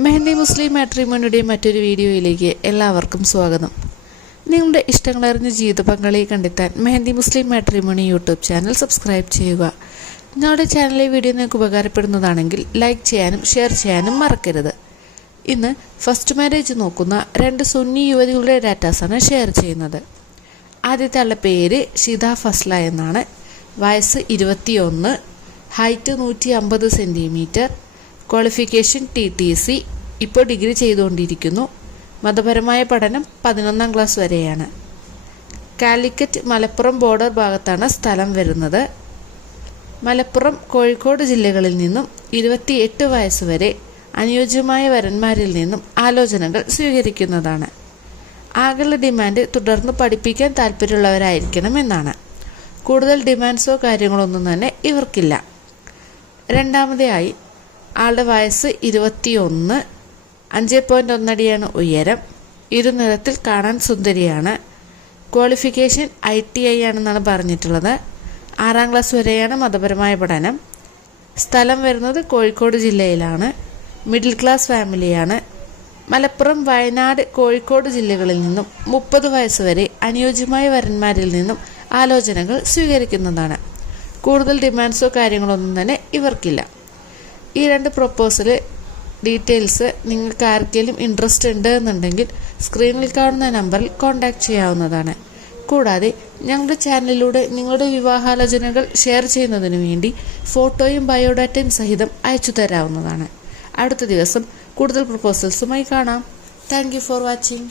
മെഹന്തി മുസ്ലിം മാട്രിമോണിയുടെ മറ്റൊരു വീഡിയോയിലേക്ക് എല്ലാവർക്കും സ്വാഗതം. നിങ്ങളുടെ ഇഷ്ടങ്ങളറിഞ്ഞ ജീവിത പങ്കാളിയെ കണ്ടെത്താൻ Mehandi Muslim matrimony YouTube channel subscribe ചെയ്യുക. ഞങ്ങളുടെ ചാനലിലെ വീഡിയോ നിങ്ങൾക്ക് ഉപകാരപ്പെടുന്നതാണെങ്കിൽ ലൈക്ക് ചെയ്യാനും ഷെയർ ചെയ്യാനും മറക്കരുത്. ഇന്ന് ഫസ്റ്റ് മാരേജ് നോക്കുന്ന രണ്ട് സുന്നി യുവതികളുടെ ഡാറ്റാസാണ് ഷെയർ ചെയ്യുന്നത്. ആദ്യത്തെ ആളുടെ പേര് ഷിത ഫസ്ല എന്നാണ്. വയസ്സ് ഇരുപത്തിയൊന്ന് ഹൈറ്റ് നൂറ്റി അമ്പത് centimetre qualification T T C ഇപ്പോൾ ഡിഗ്രി ചെയ്തുകൊണ്ടിരിക്കുന്നു. മതപരമായ പഠനം പതിനൊന്നാം ക്ലാസ് വരെയാണ്. കാലിക്കറ്റ് മലപ്പുറം ബോർഡർ ഭാഗത്താണ് സ്ഥലം വരുന്നത്. മലപ്പുറം കോഴിക്കോട് ജില്ലകളിൽ നിന്നും ഇരുപത്തിയെട്ട് വയസ്സ് വരെ അനുയോജ്യമായ വരന്മാരിൽ നിന്നും ആലോചനകൾ സ്വീകരിക്കുന്നതാണ്. ആകെയുള്ള ഡിമാൻഡ് തുടർന്ന് പഠിപ്പിക്കാൻ താല്പര്യമുള്ളവരായിരിക്കണം എന്നാണ്. കൂടുതൽ ഡിമാൻഡ്സോ കാര്യങ്ങളൊന്നും തന്നെ ഇവർക്കില്ല. രണ്ടാമതായി ആളുടെ വയസ്സ് ഇരുപത്തിയൊന്ന്. അഞ്ച് പോയിന്റ് ഒന്നടിയാണ് ഉയരം. ഇരുനിറത്തിൽ കാണാൻ സുന്ദരിയാണ്. ക്വാളിഫിക്കേഷൻ ഐ ടി ഐ ആണെന്നാണ് പറഞ്ഞിട്ടുള്ളത്. ആറാം ക്ലാസ് വരെയാണ് മതപരമായ പഠനം. സ്ഥലം വരുന്നത് കോഴിക്കോട് ജില്ലയിലാണ്. മിഡിൽ ക്ലാസ് ഫാമിലിയാണ് മലപ്പുറം വയനാട് കോഴിക്കോട് ജില്ലകളിൽ നിന്നും മുപ്പത് വയസ്സ് വരെ അനുയോജ്യമായ വരന്മാരിൽ നിന്നും ആലോചനകൾ സ്വീകരിക്കുന്നതാണ്. കൂടുതൽ ഡിമാൻഡ്സോ കാര്യങ്ങളൊന്നും തന്നെ ഇവർക്കില്ല. ഈ രണ്ട് പ്രൊപ്പോസൽ ഡീറ്റെയിൽസ് നിങ്ങൾക്ക് ആർക്കെങ്കിലും ഇൻട്രസ്റ്റ് ഉണ്ട് എന്നുണ്ടെങ്കിൽ സ്ക്രീനിൽ കാണുന്ന നമ്പറിൽ കോൺടാക്റ്റ് ചെയ്യാവുന്നതാണ്. കൂടാതെ ഞങ്ങളുടെ ചാനലിലൂടെ നിങ്ങളുടെ വിവാഹാലോചനകൾ ഷെയർ ചെയ്യുന്നതിന് വേണ്ടി ഫോട്ടോയും ബയോഡാറ്റയും സഹിതം അയച്ചു തരാവുന്നതാണ്. അടുത്ത ദിവസം കൂടുതൽ പ്രൊപ്പോസൽസുമായി കാണാം. Thank for watching